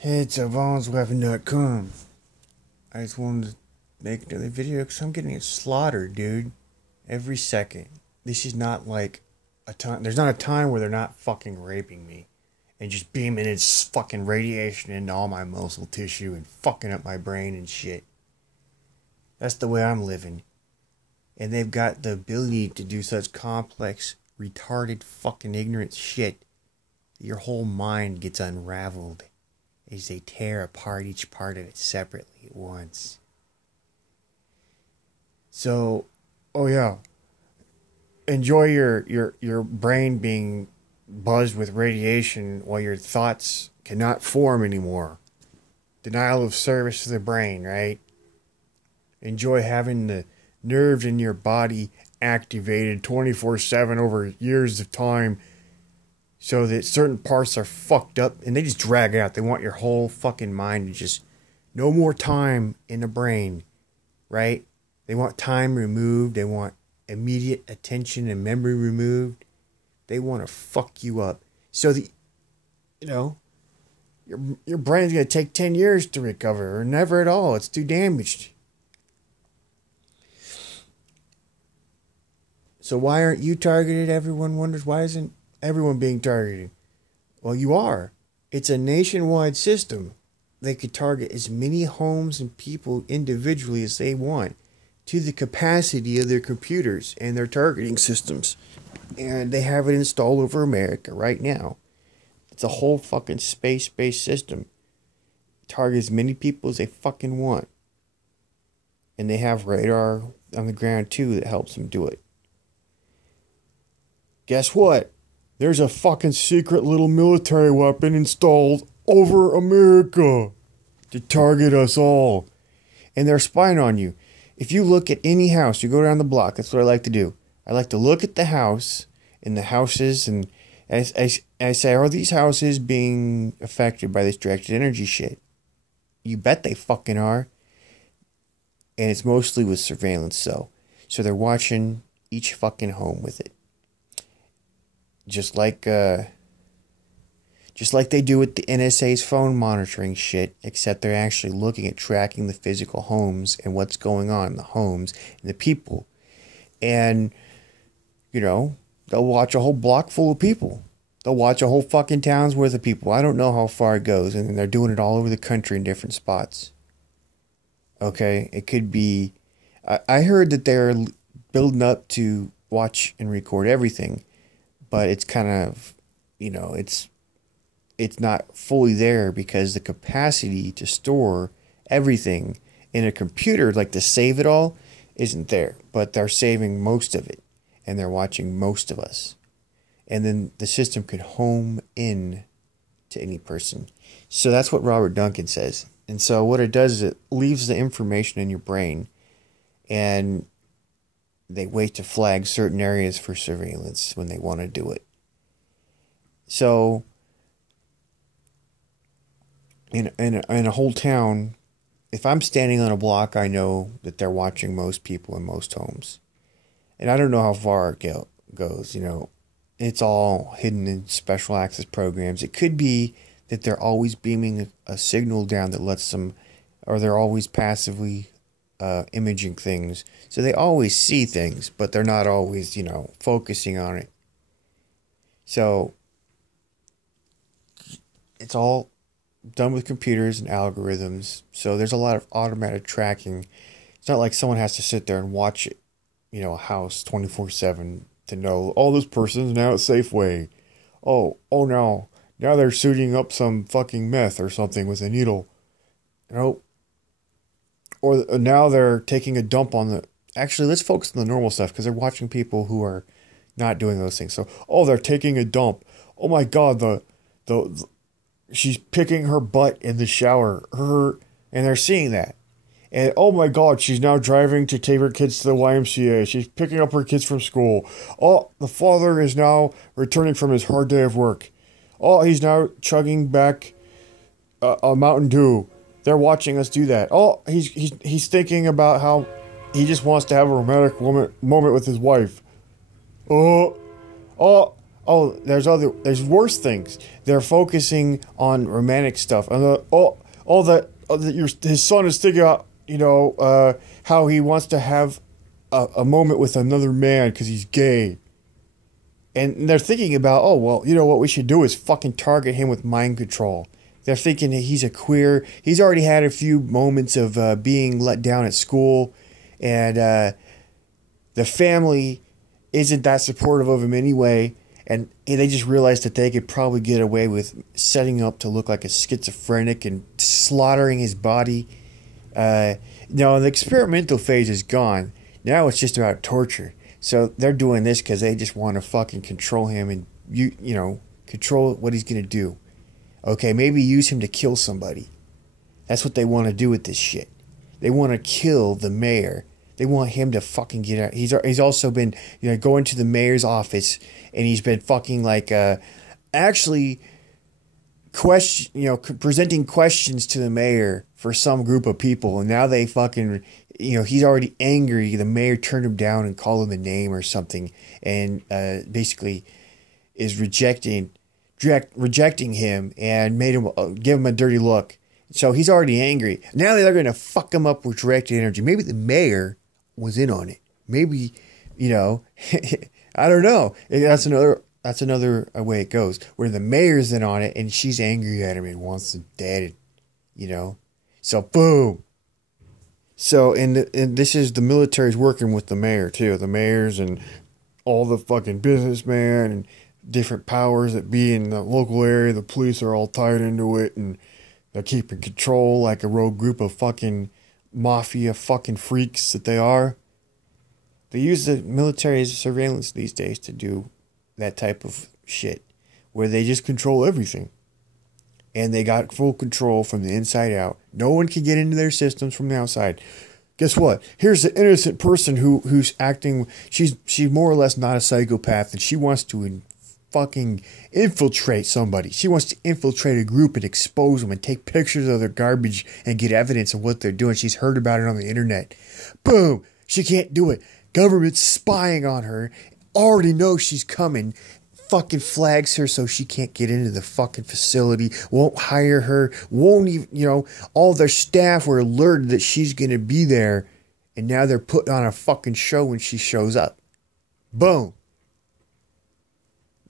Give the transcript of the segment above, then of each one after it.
Hey, it's VonsWeapon.com. I just wanted to make another video because I'm getting slaughtered, dude. Every second. This is not like a time. There's not a time where they're not fucking raping me and just beaming its fucking radiation into all my muscle tissue and fucking up my brain and shit. That's the way I'm living. And they've got the ability to do such complex, retarded, fucking ignorant shit that your whole mind gets unraveled as they tear apart each part of it separately at once. So, oh yeah, enjoy your brain being buzzed with radiation while your thoughts cannot form anymore. Denial of service to the brain, right? Enjoy having the nerves in your body activated 24/7 over years of time, so that certain parts are fucked up and they just drag out. They want your whole fucking mind to just no more time in the brain, right? They want time removed. They want immediate attention and memory removed. They want to fuck you up. So that, your brain's going to take 10 years to recover or never at all. It's too damaged. So why aren't you targeted? Everyone wonders, why isn't everyone being targeted? Well, you are. It's a nationwide system. They could target as many homes and people individually as they want to the capacity of their computers and their targeting systems. And they have it installed over America right now. It's a whole fucking space-based system. Target as many people as they fucking want. And they have radar on the ground too that helps them do it. Guess what? There's a fucking secret little military weapon installed over America to target us all. And they're spying on you. If you look at any house, you go down the block, that's what I like to do. I like to look at the house and the houses, and I say, are these houses being affected by this directed energy shit? You bet they fucking are. And it's mostly with surveillance, so they're watching each fucking home with it. Just like they do with the NSA's phone monitoring shit, except they're actually looking at tracking the physical homes and what's going on in the homes and the people. And, they'll watch a whole block full of people. They'll watch a whole fucking town's worth of people. I don't know how far it goes, and they're doing it all over the country in different spots. Okay? It could be... I heard that they're building up to watch and record everything. But it's kind of, it's not fully there because the capacity to store everything in a computer, like to save it all, isn't there. But they're saving most of it, and they're watching most of us. And then the system could home in to any person. So that's what Robert Duncan says. And so what it does is it leaves the information in your brain, and they wait to flag certain areas for surveillance when they want to do it. So, in a whole town, if I'm standing on a block, I know that they're watching most people in most homes. And I don't know how far it goes, It's all hidden in special access programs. It could be that they're always beaming a signal down that lets them, or they're always passively imaging things. So they always see things, but they're not always, focusing on it. So it's all done with computers and algorithms. So there's a lot of automatic tracking. It's not like someone has to sit there and watch it, a house 24/7 to know, oh, this person's now at Safeway. Oh no. Now they're shooting up some fucking meth or something with a needle. Or now they're taking a dump on the... Actually, let's focus on the normal stuff because they're watching people who are not doing those things. So, they're taking a dump. Oh my God, she's picking her butt in the shower. And they're seeing that. And oh my God, she's now driving to take her kids to the YMCA. She's picking up her kids from school. Oh, the father is now returning from his hard day of work. Oh, he's now chugging back a Mountain Dew. They're watching us do that. Oh, he's thinking about how he just wants to have a romantic moment with his wife. Oh, Oh, there's worse things. They're focusing on romantic stuff. And all that his son is thinking about, how he wants to have a moment with another man because he's gay. And they're thinking about, oh, well, what we should do is fucking target him with mind control. They're thinking that he's a queer. He's already had a few moments of being let down at school. And the family isn't that supportive of him anyway. And they just realized that they could probably get away with setting up to look like a schizophrenic and slaughtering his body. No, the experimental phase is gone. Now it's just about torture. So they're doing this because they just want to fucking control him and, control what he's going to do. Okay, maybe use him to kill somebody. That's what they want to do with this shit. They want to kill the mayor. They want him to fucking get out. He's also been, going to the mayor's office, and he's been fucking actually presenting questions to the mayor for some group of people, and now they fucking, he's already angry. The mayor turned him down and called him a name or something, and basically is rejecting him and made him give him a dirty look. So he's already angry. Now they're going to fuck him up with direct energy. Maybe the mayor was in on it. Maybe, I don't know. That's another way it goes, where the mayor's in on it and she's angry at him and wants him dead, So boom. So and this is the military's working with the mayor too. The mayors and all the fucking businessmen and different powers that be in the local area. The police are all tied into it, and they're keeping control like a rogue group of fucking mafia fucking freaks that they are. They use the military as surveillance these days to do that type of shit, where they just control everything. And they got full control from the inside out. No one can get into their systems from the outside. Guess what? Here's the innocent person who's acting. She's more or less not a psychopath, and she wants to fucking infiltrate somebody. She wants to infiltrate a group and expose them and take pictures of their garbage and get evidence of what they're doing. She's heard about it on the internet. Boom! She can't do it. Government's spying on her. Already knows she's coming. Fucking flags her so she can't get into the fucking facility. Won't hire her. Won't even, all their staff were alerted that she's going to be there. And now they're putting on a fucking show when she shows up. Boom.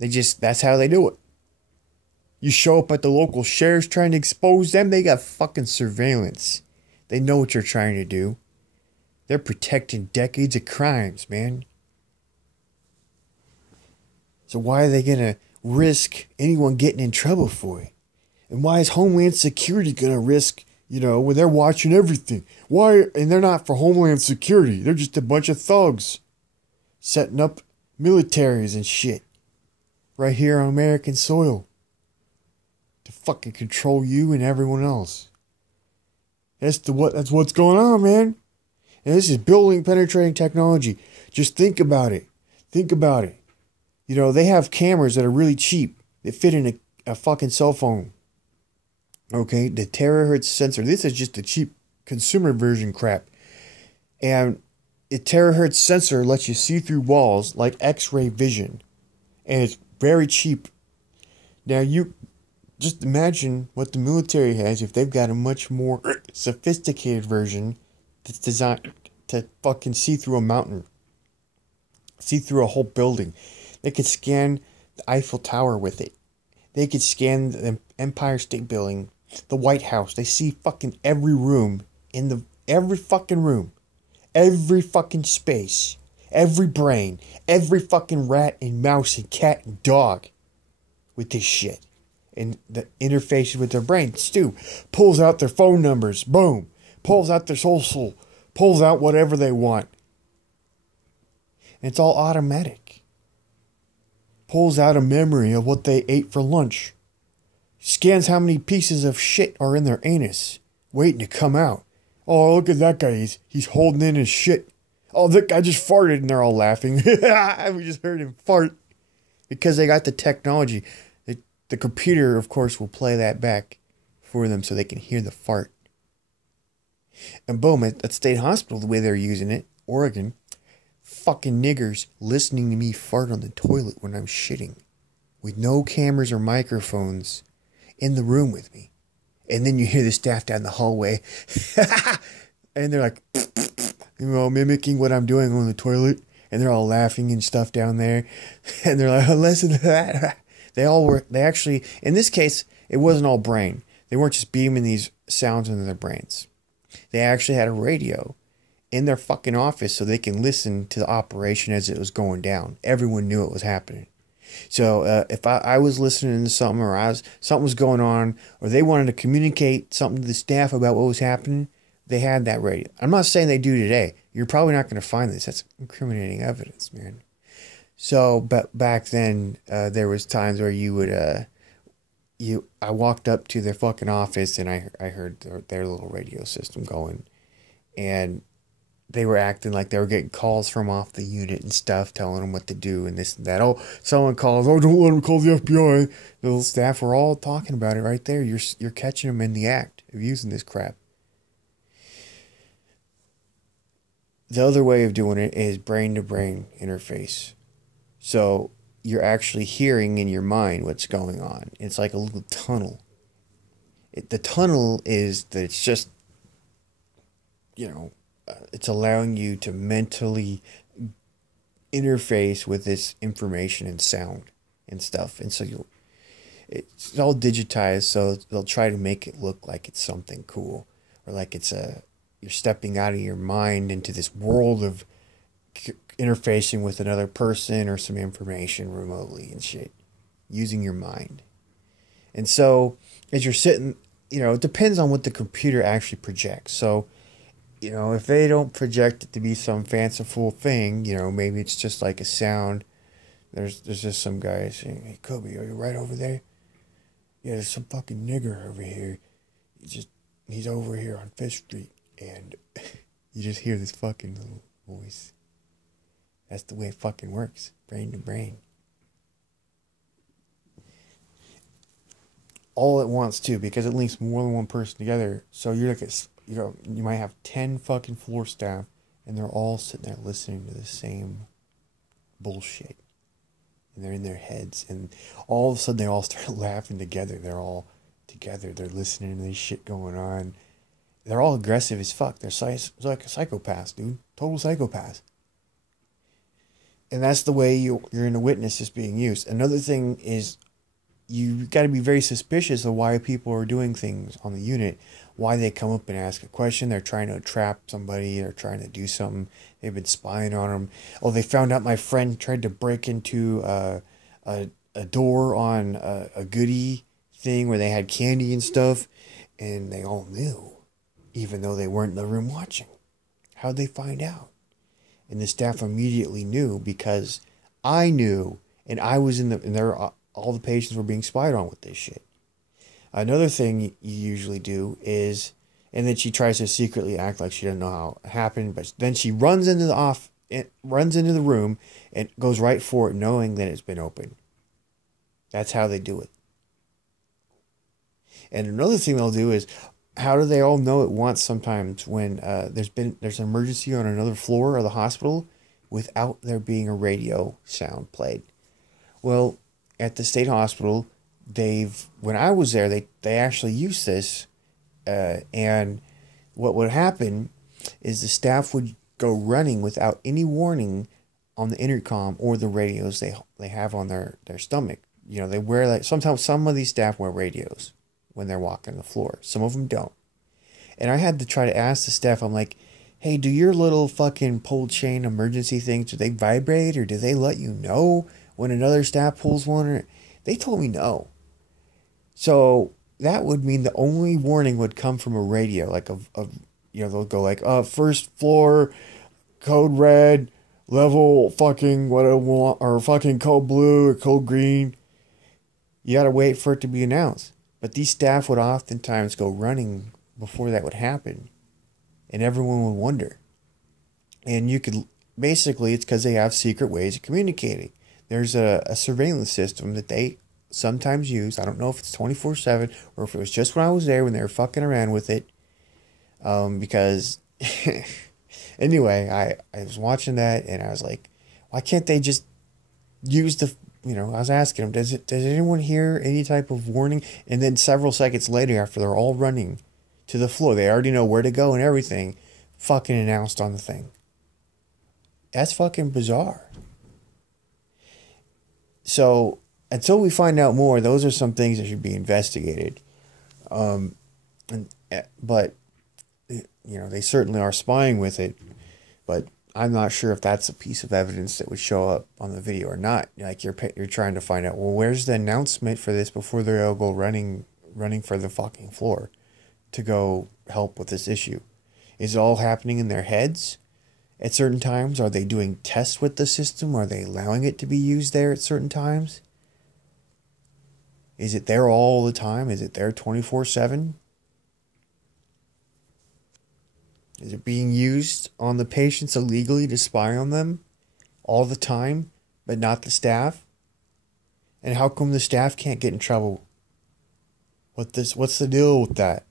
That's how they do it. You show up at the local sheriff's trying to expose them, they got fucking surveillance. They know what you're trying to do. They're protecting decades of crimes, man. So why are they going to risk anyone getting in trouble for it? And why is Homeland Security going to risk, when they're watching everything? Why? And they're not for Homeland Security. They're just a bunch of thugs setting up militaries and shit right here on American soil to fucking control you and everyone else. That's what's going on, man. And this is building penetrating technology. Just think about it. Think about it. They have cameras that are really cheap that fit in a fucking cell phone. Okay, the terahertz sensor. This is just the cheap consumer version crap. And the terahertz sensor lets you see through walls like X-ray vision. And it's very cheap. Now you just imagine what the military has if they've got a much more sophisticated version that's designed to fucking see through a mountain. See through a whole building. They could scan the Eiffel Tower with it. They could scan the Empire State Building, the White House. They see fucking every room every fucking room, every fucking space, every brain, every fucking rat and mouse and cat and dog with this shit. And the interfaces with their brains too. Pulls out their phone numbers. Boom. Pulls out their social. Pulls out whatever they want. And it's all automatic. Pulls out a memory of what they ate for lunch. Scans how many pieces of shit are in their anus, waiting to come out. Oh, look at that guy. He's holding in his shit. Oh, that guy just farted, and they're all laughing. We just heard him fart. Because they got the technology. The computer, of course, will play that back for them so they can hear the fart. And boom, at State Hospital, the way they're using it, Oregon, fucking niggers listening to me fart on the toilet when I'm shitting. with no cameras or microphones in the room with me. And then you hear the staff down the hallway. And they're like, mimicking what I'm doing on the toilet. And they're all laughing and stuff down there. And they're like, oh, listen to that. They actually, in this case, it wasn't all brain. They weren't just beaming these sounds into their brains. They actually had a radio in their fucking office so they can listen to the operation as it was going down. Everyone knew it was happening. So if I was listening to something, or something was going on, or they wanted to communicate something to the staff about what was happening, they had that radio. I'm not saying they do today. You're probably not going to find this. That's incriminating evidence, man. So, but back then, there was times where you would, I walked up to their fucking office and I heard their little radio system going, and they were acting like they were getting calls from off the unit and stuff, telling them what to do and this and that. Oh, someone calls. Oh, don't let them call the FBI. The little staff were all talking about it right there. You're catching them in the act of using this crap. The other way of doing it is brain-to-brain interface. So you're actually hearing in your mind what's going on. It's like a little tunnel. The tunnel is that it's just, it's allowing you to mentally interface with this information and sound and stuff. And so it's all digitized, so they'll try to make it look like it's something cool, or like you're stepping out of your mind into this world of interfacing with another person or some information remotely and shit, using your mind. And so as you're sitting, it depends on what the computer actually projects. So, if they don't project it to be some fanciful thing, maybe it's just like a sound. There's just some guy saying, "Hey, Kobe, are you right over there? Yeah, there's some fucking nigger over here. He's over here on Fifth Street." And you just hear this fucking little voice. That's the way it fucking works. Brain to brain. All at once, too, because it links more than one person together. So you're like, you might have 10 fucking floor staff, and they're all sitting there listening to the same bullshit. And they're in their heads, and all of a sudden they all start laughing together. They're all together. They're listening to this shit going on. They're all aggressive as fuck. They're like a psychopath, dude. Total psychopath. And that's the way you're going to witness this being used. Another thing is you got to be very suspicious of why people are doing things on the unit. Why they come up and ask a question. They're trying to trap somebody. They're trying to do something. They've been spying on them. Oh, they found out my friend tried to break into a door on a goodie thing where they had candy and stuff. And they all knew, even though they weren't in the room watching. How'd they find out? And the staff immediately knew, because I knew, and I was and all the patients were being spied on with this shit. Another thing you usually do is, and then she tries to secretly act like she doesn't know how it happened, but then she runs into the room and goes right for it, knowing that it's been opened. That's how they do it. And another thing they'll do is, how do they all know at once sometimes when there's an emergency on another floor of the hospital without there being a radio sound played? Well, at the state hospital, when I was there, they actually used this, and what would happen is the staff would go running without any warning on the intercom or the radios they have on their stomach. They wear sometimes some of these staff wear radios when they're walking the floor. Some of them don't. And I had to try to ask the staff, I'm like, hey, do your little fucking pull chain emergency things, do they vibrate, or do they let you know when another staff pulls one? They told me no. So that would mean the only warning would come from a radio, like they'll go like, first floor, code red, level fucking what I want, or fucking code blue or code green. You gotta wait for it to be announced. But these staff would oftentimes go running before that would happen. And everyone would wonder. And it's because they have secret ways of communicating. There's a surveillance system that they sometimes use. I don't know if it's 24/7 or if it was just when I was there when they were fucking around with it. Because, anyway, I was watching that and I was like, why can't they just use the I was asking him, does anyone hear any type of warning? And then several seconds later, after they're all running to the floor, they already know where to go and everything, fucking announced on the thing. That's fucking bizarre. So until we find out more, those are some things that should be investigated. But they certainly are spying with it. But I'm not sure if that's a piece of evidence that would show up on the video or not. Like you're trying to find out, well, where's the announcement for this before they all go running for the fucking floor to go help with this issue? Is it all happening in their heads at certain times? Are they doing tests with the system? Are they allowing it to be used there at certain times? Is it there all the time? Is it there 24/7? Is it being used on the patients illegally to spy on them all the time, but not the staff? And how come the staff can't get in trouble? What's the deal with that?